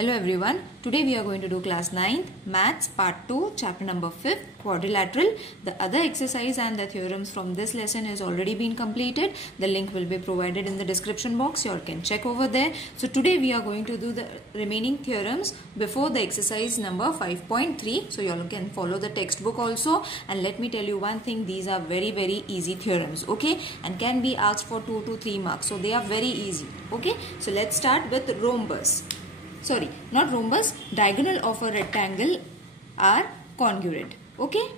Hello everyone, today we are going to do class 9th maths part 2 chapter number 5th quadrilateral. The other exercise and the theorems from this lesson has already been completed. The link will be provided in the description box. You all can check over there. So today we are going to do the remaining theorems before the exercise number 5.3. So you all can follow the textbook also, and let me tell you one thing, these are very easy theorems, okay, and can be asked for 2 to 3 marks. So they are very easy, okay. So let's start with rhombus. Sorry, not rhombus, diagonal of a rectangle are congruent, okay.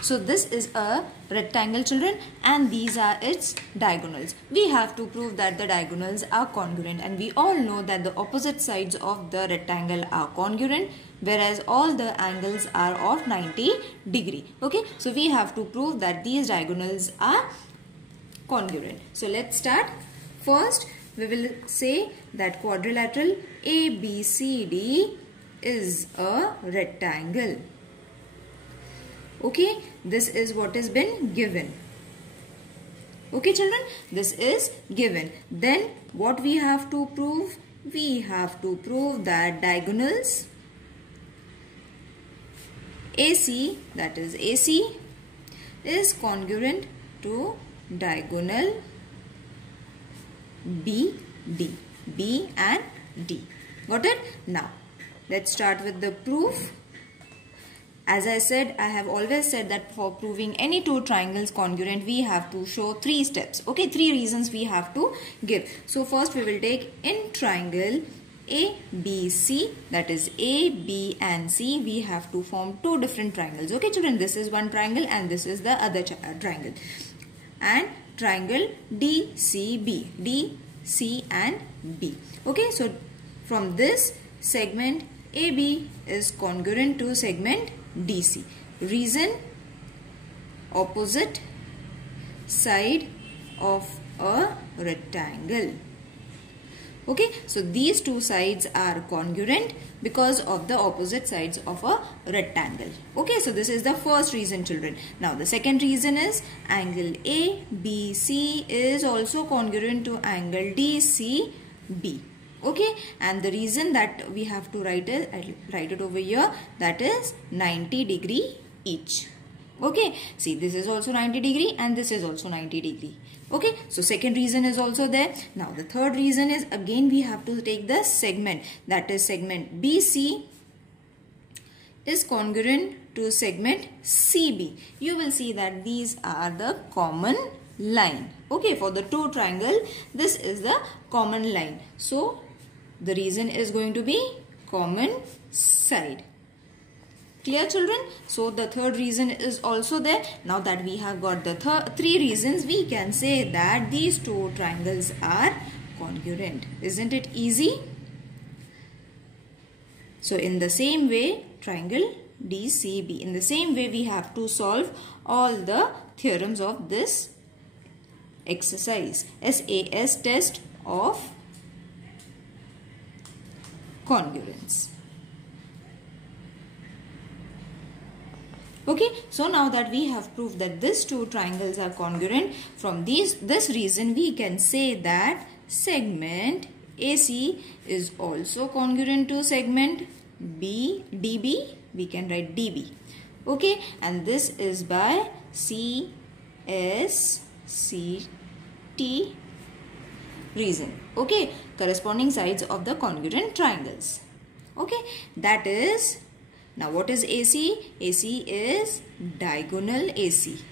So this is a rectangle, children, and these are its diagonals. We have to prove that the diagonals are congruent, and we all know that the opposite sides of the rectangle are congruent, whereas all the angles are of 90 degree, okay. So we have to prove that these diagonals are congruent. So let's start. First, we will say that quadrilateral ABCD is a rectangle. Okay, this is what has been given. Okay, children, this is given. Then what we have to prove? We have to prove that diagonals AC, that is AC, is congruent to diagonal BD, B and D. Got it? Now, let's start with the proof. As I said, I have always said that for proving any two triangles congruent, we have to show 3 steps. Okay, 3 reasons we have to give. So first we will take in triangle ABC, that is A, B and C, we have to form 2 different triangles. Okay, children, this is one triangle and this is the other triangle. And triangle DCB, D, C and B. Okay, so from this segment AB is congruent to segment DC. Reason: opposite side of a rectangle. Okay, so these 2 sides are congruent because of the opposite sides of a rectangle. Okay, so this is the first reason, children. Now the second reason is angle ABC is also congruent to angle DCB. Okay, and the reason that we have to write it, I'll write it over here, that is 90 degree each. Okay, see, this is also 90 degree and this is also 90 degree. Okay, so second reason is also there. Now the third reason is, again we have to take the segment, that is segment BC is congruent to segment CB. You will see that these are the common line. Okay, for the 2 triangle, this is the common line. So the reason is going to be common side. Clear, children? So the third reason is also there. Now that we have got the 3 reasons, we can say that these 2 triangles are congruent. Isn't it easy? So in the same way, triangle DCB, in the same way we have to solve all the theorems of this exercise, SAS test of congruence. Okay, so now that we have proved that these 2 triangles are congruent, from this reason we can say that segment AC is also congruent to segment DB. We can write DB. Okay, and this is by CSCT reason. Okay, corresponding sides of the congruent triangles. Okay, that is. Now what is AC? AC is diagonal AC.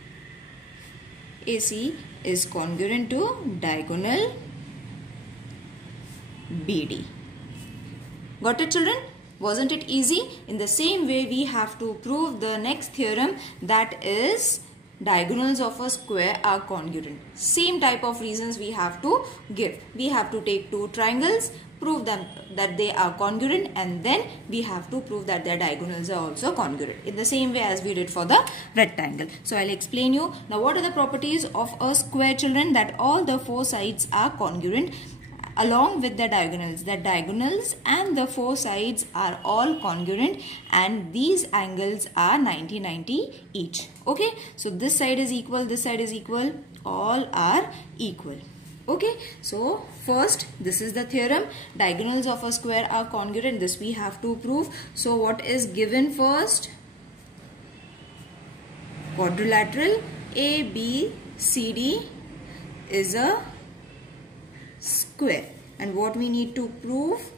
AC is congruent to diagonal BD. Got it, children? Wasn't it easy? In the same way we have to prove the next theorem, that is diagonals of a square are congruent. Same type of reasons we have to give. We have to take 2 triangles, prove them that they are congruent, and then we have to prove that their diagonals are also congruent in the same way as we did for the rectangle. So I'll explain you. Now what are the properties of a square, children? That all the 4 sides are congruent along with the diagonals. The diagonals and the 4 sides are all congruent, and these angles are 90 each. Okay, so this side is equal, this side is equal, all are equal. Okay, so first this is the theorem. Diagonals of a square are congruent. This we have to prove. So what is given first? Quadrilateral ABCD is a square. And what we need to prove?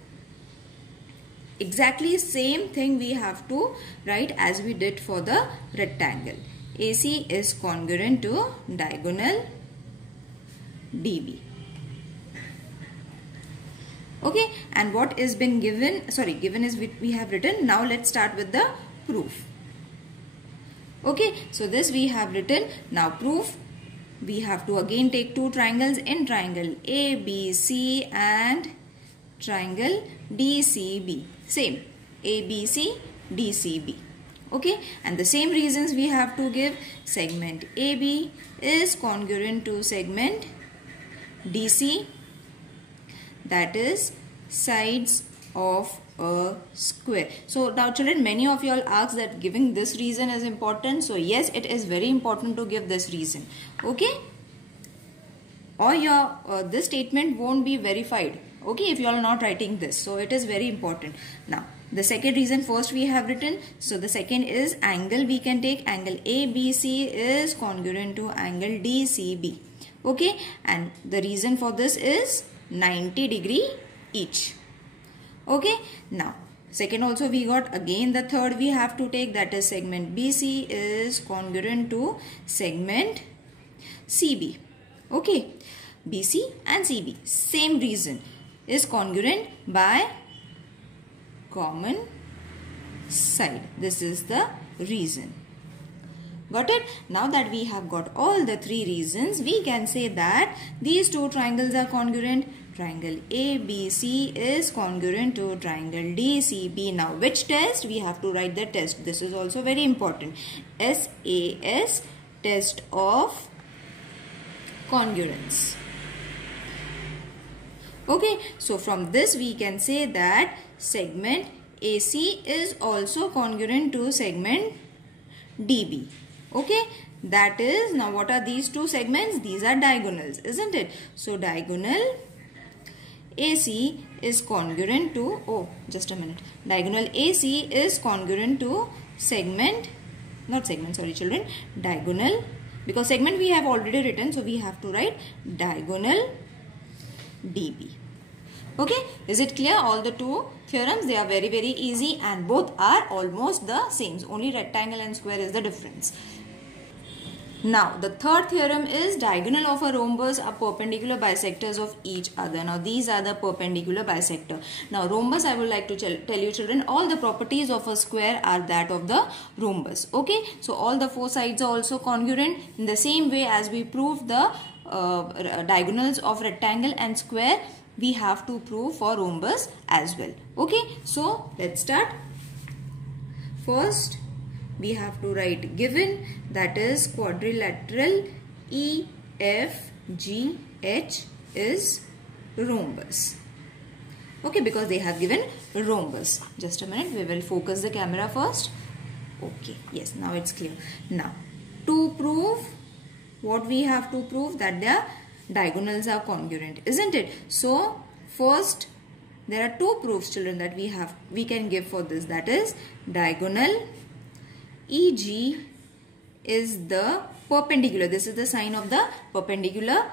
Exactly same thing we have to write as we did for the rectangle. AC is congruent to diagonal DB. Okay, and what is been given? Sorry, given is we have written. Now let's start with the proof. Okay, so this we have written. Now proof. We have to again take two triangles in triangle ABC and triangle DCB. Same ABC, DCB. Okay, and the same reasons we have to give. Segment AB is congruent to segment DC, that is sides of a square. So now children, many of you all ask that giving this reason is important. So yes, it is very important to give this reason. Okay, or your this statement won't be verified. Okay, if you are not writing this, so it is very important. Now the second reason first we have written. So the second is angle. We can take angle ABC is congruent to angle DCB. Okay, and the reason for this is 90 degree each. Okay, now second also we got. Again the third we have to take, that is segment BC is congruent to segment CB. Okay, BC and CB, same reason, is congruent by common side. This is the reason. Got it? Now that we have got all the three reasons, we can say that these two triangles are congruent. Triangle ABC is congruent to triangle DCB. Now which test? We have to write the test. This is also very important. SAS, test of congruence. Okay, so from this we can say that segment AC is also congruent to segment DB. Okay, that is, now what are these two segments? These are diagonals, isn't it? So diagonal AC is congruent to, oh just a minute, diagonal AC is congruent to segment, not segment, sorry children, diagonal, because segment we have already written, so we have to write diagonal DB. Okay, is it clear? All the two theorems, they are very easy and both are almost the same. Only rectangle and square is the difference. Now the third theorem is diagonal of a rhombus are perpendicular bisectors of each other. Now these are the perpendicular bisector. Now rhombus, I would like to tell you children, all the properties of a square are that of the rhombus. Okay, so all the four sides are also congruent in the same way as we proved the diagonals of rectangle and square. We have to prove for rhombus as well. Okay, so let's start. First we have to write given, that is quadrilateral EFGH is rhombus. Okay, because they have given rhombus. Just a minute, we will focus the camera first. Okay, yes, now it's clear. Now to prove, what we have to prove? That their diagonals are congruent, isn't it? So first there are two proofs children that we can give for this, that is diagonal EG is the perpendicular, this is the sign of the perpendicular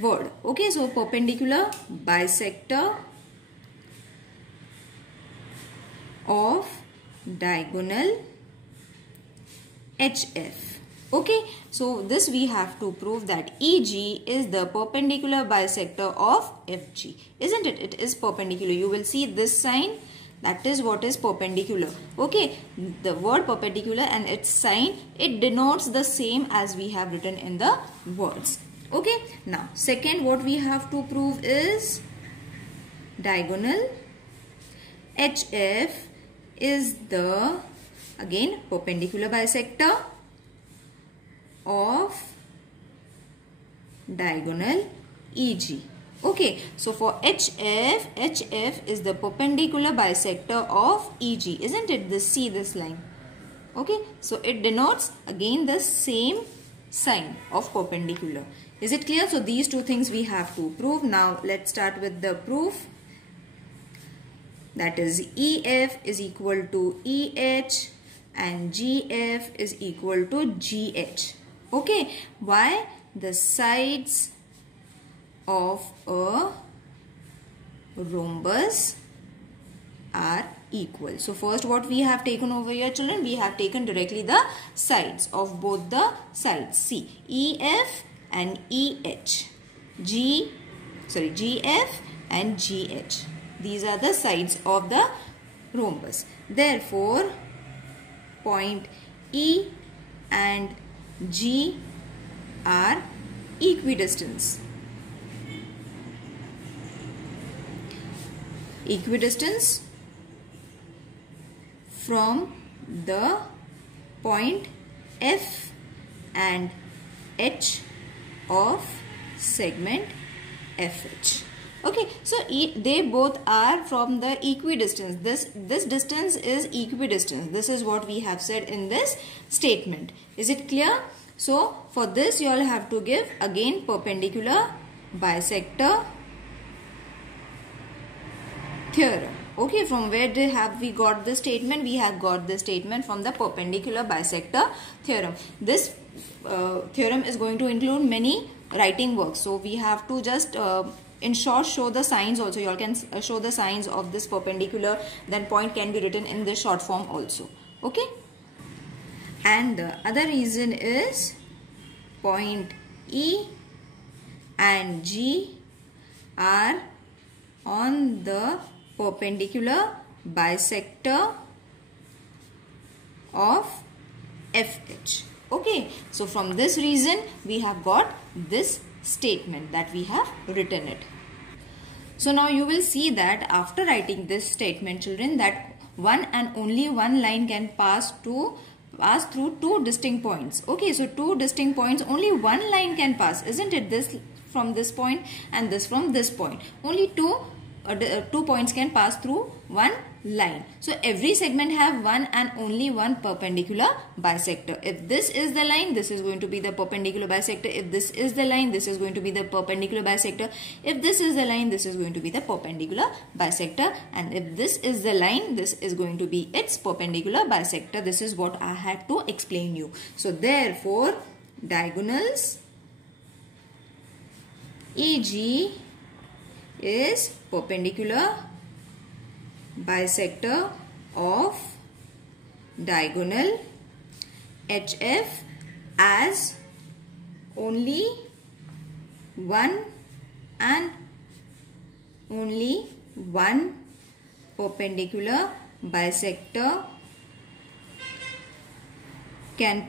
word. Okay, so perpendicular bisector of diagonal HF. Okay, so this we have to prove that EG is the perpendicular bisector of FG, isn't it? It is perpendicular. You will see this sign, that is what is perpendicular. Okay, the word perpendicular and its sign, it denotes the same as we have written in the words. Okay, now second what we have to prove is diagonal HF is the, again, perpendicular bisector of diagonal EG. Okay, so for HF is the perpendicular bisector of EG, isn't it? See this line. Okay, so it denotes again the same sign of perpendicular. Is it clear? So these two things we have to prove. Now let's start with the proof. That is EF is equal to EH and GF is equal to GH. Okay. Why? The sides of a rhombus are equal. So first what we have taken over here, children, we have taken directly the sides of both the sides. See, EF and EH, GF and GH. These are the sides of the rhombus. Therefore, point E and G are equidistant. Equidistance from the point F and H of segment FH. Okay, so they both are from the equidistance. This distance is equidistance. This is what we have said in this statement. Is it clear? So for this you all have to give again perpendicular bisector theorem. Okay, from where have we got this statement? We have got this statement from the perpendicular bisector theorem. This theorem is going to include many writing works. So we have to just in short show the signs also. You all can show the signs of this perpendicular, then point can be written in the short form also. Okay. And the other reason is point E and G are on the perpendicular bisector of FH. Okay, so from this reason we have got this statement that we have written it. So now you will see that after writing this statement, children, that one and only one line can pass through two distinct points. Okay, so two distinct points, only one line can pass, isn't it? This from this point and this from this point. Only two points can pass through one line. So every segment have one and only one perpendicular bisector. If this is the line, this is going to be the perpendicular bisector. If this is the line, this is going to be the perpendicular bisector. If this is the line, this is going to be the perpendicular bisector. And if this is the line, this is going to be its perpendicular bisector. This is what I had to explain you. So therefore, diagonals EG is perpendicular bisector of diagonal HF as only one and only one perpendicular bisector can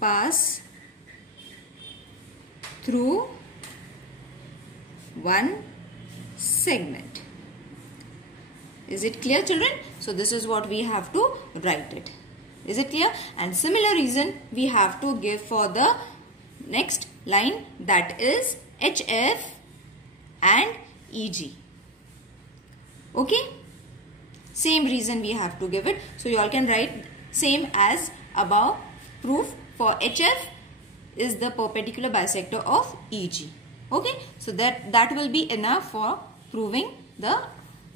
pass through one segment. Is it clear, children? So this is what we have to write it. Is it clear? And similar reason we have to give for the next line, that is HF and EG. Okay? Same reason we have to give it. So you all can write same as above proof. For HF is the perpendicular bisector of EG. Okay, so that will be enough for proving the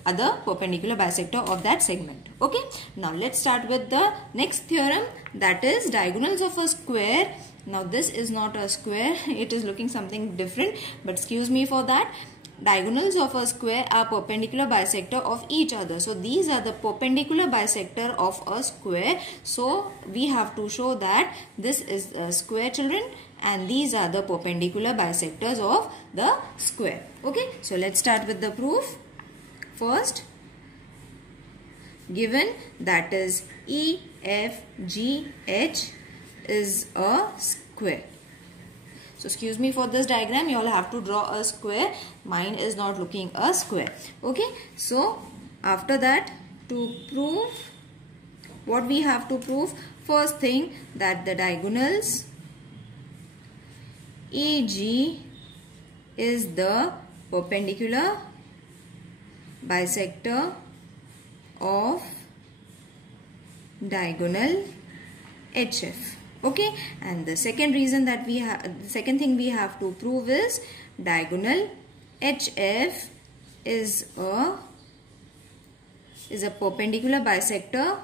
other perpendicular bisector of that segment. Okay, now let's start with the next theorem, that is diagonals of a square. Now this is not a square, it is looking something different, but excuse me for that. Diagonals of a square are perpendicular bisector of each other. So these are the perpendicular bisector of a square. So we have to show that this is a square, children, and these are the perpendicular bisectors of the square. Okay, so let's start with the proof. First, given that is EFGH is a square. So excuse me for this diagram, you all have to draw a square. Mine is not looking a square. Okay, so after that, to prove, what we have to prove? First thing, that the diagonals EG is the perpendicular bisector of diagonal HF. Okay, and the second reason that we have, the second thing we have to prove is diagonal HF is a perpendicular bisector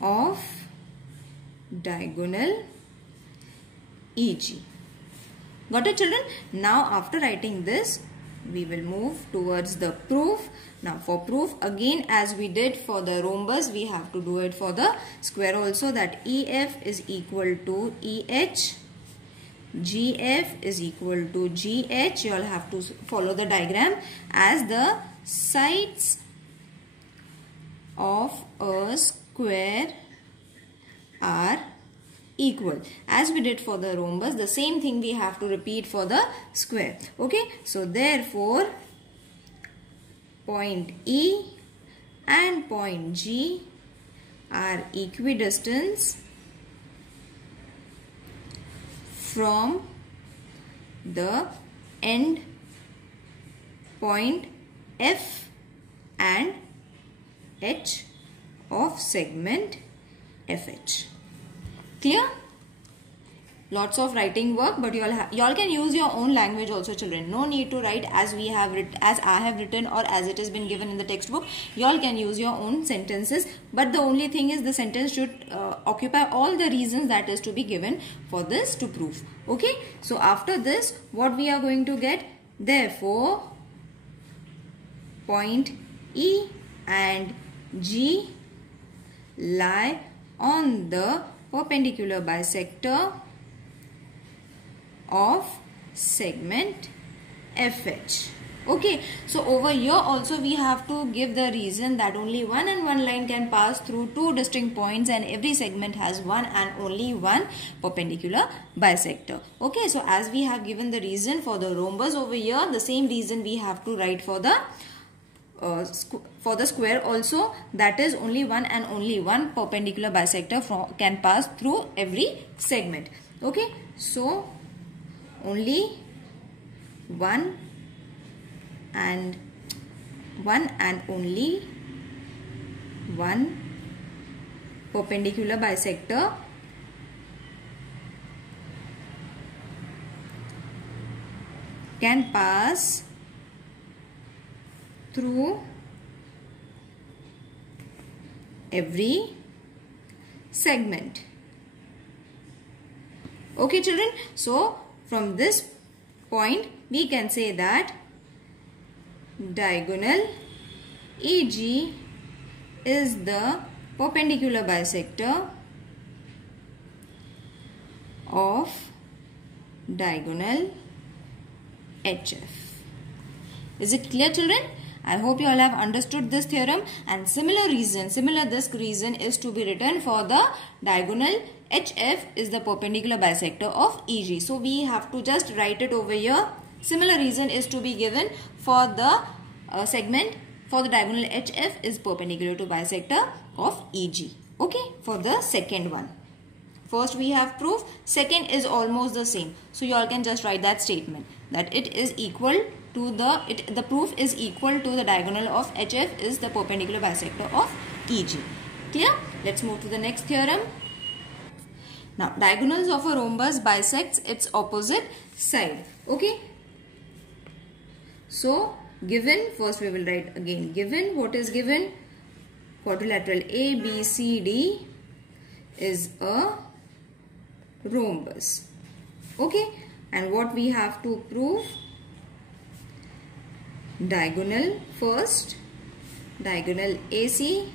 of diagonal EG. Got it, children? Now after writing this, we will move towards the proof. Now for proof, again as we did for the rhombus, we have to do it for the square also, that EF is equal to EH, GF is equal to GH. You all have to follow the diagram as the sides of a square are equal. As we did for the rhombus, the same thing we have to repeat for the square. Okay, so therefore point E and point G are equidistant from the end point F and H of segment FH. Clear? Lots of writing work, but you all can use your own language also, children. No need to write as I have written or as it has been given in the textbook. You all can use your own sentences, but the only thing is the sentence should occupy all the reasons that is to be given for this to prove. Okay, so after this, what we are going to get? Therefore, point E and G lie on the perpendicular bisector of segment FH. Okay, so over here also we have to give the reason that only one and one line can pass through two distinct points and every segment has one and only one perpendicular bisector. Okay, so as we have given the reason for the rhombus over here, the same reason we have to write for the square also, that is only one and only one perpendicular bisector can pass through every segment. Okay, so only one and only one perpendicular bisector can pass through every segment. Okay, children, so from this point we can say that diagonal EG is the perpendicular bisector of diagonal HF. Is it clear, children? I hope you all have understood this theorem, and this reason is to be written for the diagonal HF is the perpendicular bisector of EG. So we have to just write it over here. Similar reason is to be given for the segment for the diagonal HF is perpendicular to bisector of EG. Okay, for the second one. First we have proof, second is almost the same. So you all can just write that statement that it is equal to the proof is equal to the diagonal of HF is the perpendicular bisector of EG. Clear? Let's move to the next theorem. Now diagonals of a rhombus bisects its opposite side. Okay. So given, first we will write again given. What is given? Quadrilateral ABCD is a rhombus. Okay. And what we have to prove? Diagonal first, diagonal AC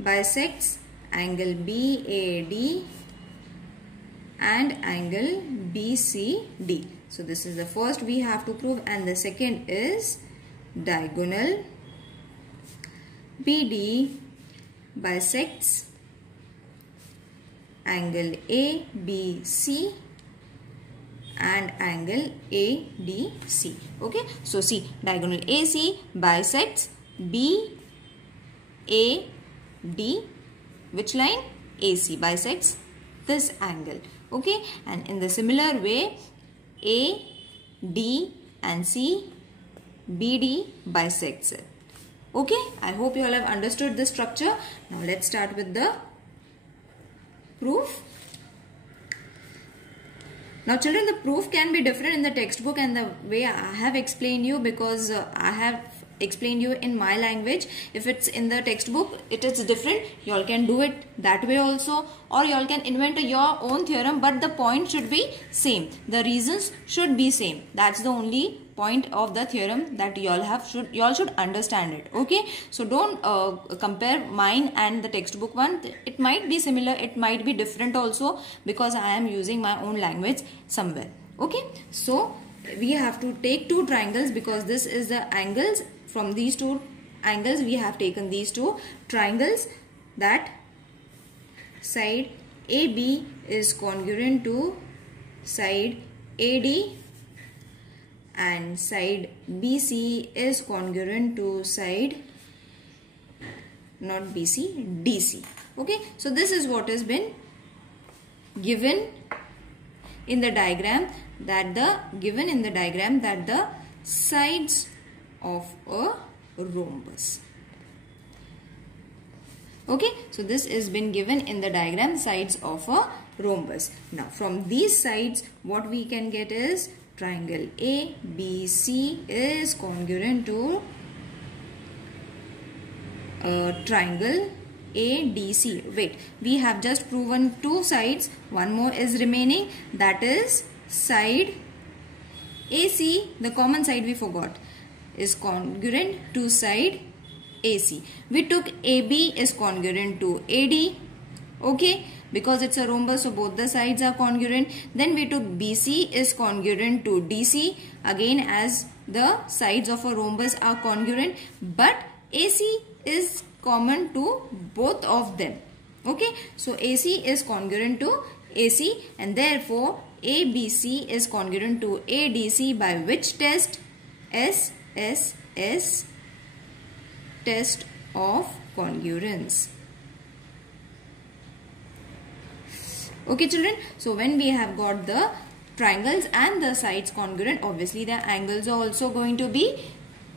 bisects angle BAD and angle BCD. So this is the first we have to prove, and the second is diagonal BD bisects angle ABC and angle ADC. Okay, so see, diagonal AC bisects BAD. Which line? AC bisects this angle. Okay, and in the similar way, A, D and C BD bisects it. Okay, I hope you all have understood the structure. Now let's start with the proof. Now children, the proof can be different in the textbook and the way I have explained you, because I have explained you in my language. If it's in the textbook, it is different. You all can do it that way also, or you all can invent your own theorem, but the point should be same. The reasons should be same. That's the only point of the theorem that you all should understand it. Okay, so don't compare mine and the textbook one. It might be similar, it might be different also, because I am using my own language somewhere. Okay, so we have to take two triangles, because this is the angles. From these two angles we have taken these two triangles, that side AB is congruent to side AD and side BC is congruent to side, not BC, DC. Okay, so this is what has been given in the diagram, that the sides of a rhombus. Okay, so this has been given in the diagram, sides of a rhombus. Now from these sides what we can get is triangle ABC is congruent to triangle ADC. Wait, we have just proven two sides, one more is remaining, that is side AC, the common side we forgot, is congruent to side AC. We took AB is congruent to AD, okay, because it's a rhombus, so both the sides are congruent. Then we took BC is congruent to DC, again as the sides of a rhombus are congruent, but AC is common to both of them. Okay, so AC is congruent to AC, and therefore ABC is congruent to ADC by which test? SSS, test of congruence. Okay children, so when we have got the triangles and the sides congruent, obviously the angles are also going to be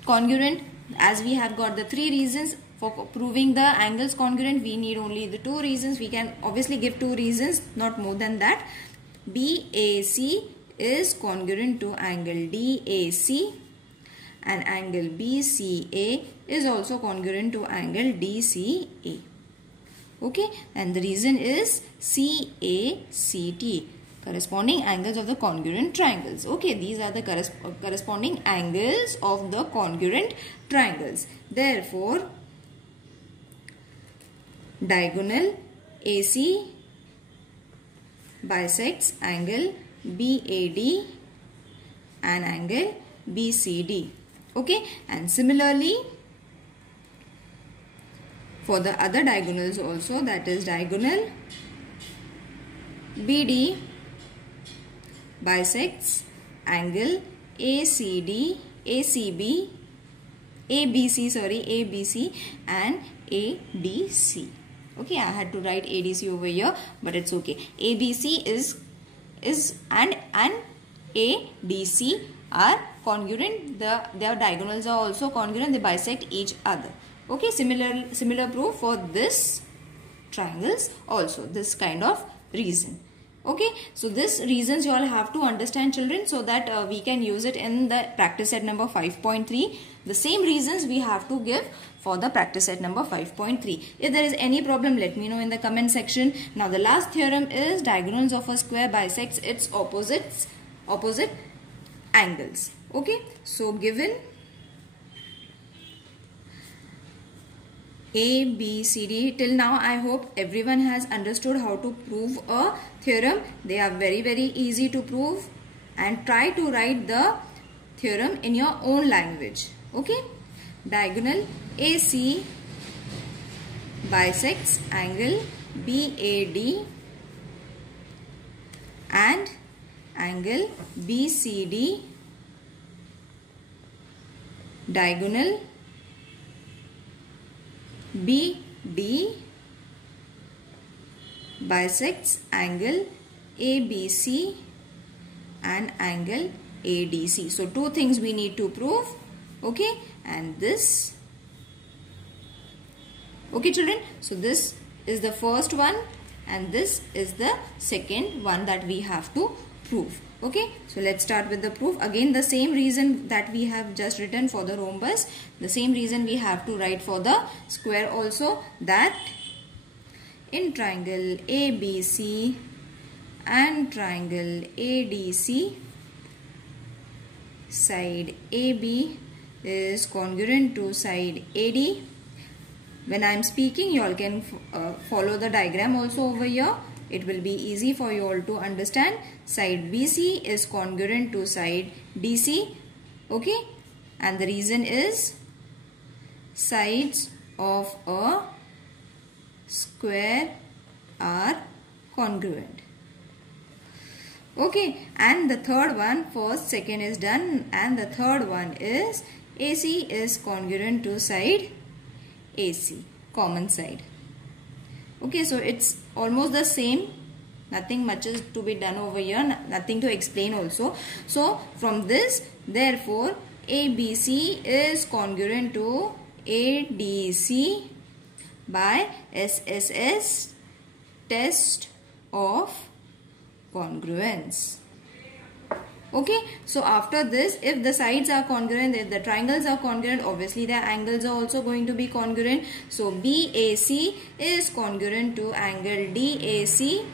congruent. As we have got the three reasons for proving the angles congruent, we need only the two reasons. We can obviously give two reasons, not more than that. BAC is congruent to angle DAC and angle BCA is also congruent to angle DCA. Okay, and the reason is CACT, corresponding angles of the congruent triangles. Okay, these are the corresponding angles of the congruent triangles. Therefore, diagonal AC bisects angle BAD and angle BCD. Okay, and similarly for the other diagonals also, that is diagonal BD bisects angle ABC and ADC. Okay, I had to write ADC over here, but it's okay. ABC is and ADC are congruent. Their diagonals are also congruent. They bisect each other. Okay, similar proof for this triangles also, this kind of reason. Okay, so this reasons you all have to understand children, so that we can use it in the practice set number 5.3. The same reasons we have to give for the practice set number 5.3. If there is any problem, let me know in the comment section. Now the last theorem is diagonals of a square bisects its opposite angles. Okay, so given A, B, C, D. Till now I hope everyone has understood how to prove a theorem. They are very easy to prove, and try to write the theorem in your own language. Okay, diagonal AC bisects angle BAD and angle BCD. Diagonal BD bisects angle ABC and angle ADC. So two things we need to prove. Okay, and this. Okay children, so this is the first one and this is the second one that we have to prove. Okay, so let's start with the proof. Again, the same reason that we have just written for the rhombus, the same reason we have to write for the square also, that in triangle ABC and triangle ADC, side AB is congruent to side AD. When I am speaking, you all can follow the diagram also over here. It will be easy for you all to understand. Side BC is congruent to side DC. Okay, and the reason is sides of a square are congruent. Okay, and the third one, first, second is done, and the third one is AC is congruent to side AC, common side. Okay, so it's almost the same, nothing much is to be done over here, nothing to explain also. So from this, therefore ABC is congruent to ADC by SSS test of congruence. Okay, so after this, if the sides are congruent, if the triangles are congruent, obviously the angles are also going to be congruent. So BAC is congruent to angle DAC,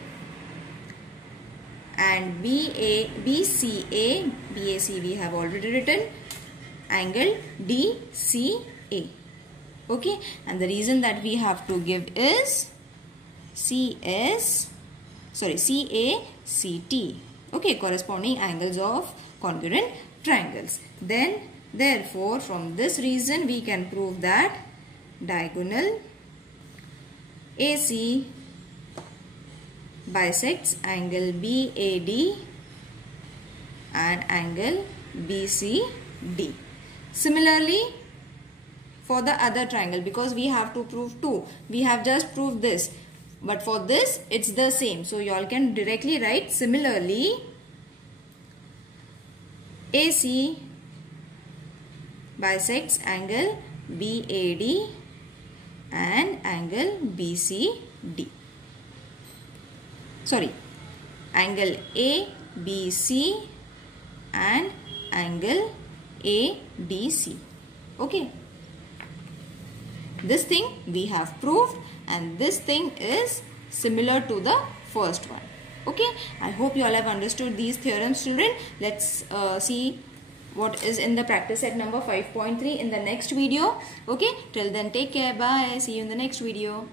and BCA we have already written, angle DCA. Okay, and the reason that we have to give is CACT. Okay, corresponding angles of congruent triangles. Then, therefore, from this reason we can prove that diagonal AC bisects angle BAD and angle BCD. Similarly, for the other triangle, because we have to prove 2, we have just proved this. But for this, it's the same. So, you all can directly write similarly, AC bisects angle BAD and angle BCD. Sorry, angle ABC and angle ADC. Okay. This thing we have proved, and this thing is similar to the first one. Okay, I hope you all have understood these theorems, children. Let's see what is in the practice set number 5.3 in the next video. Okay, till then take care, bye, see you in the next video.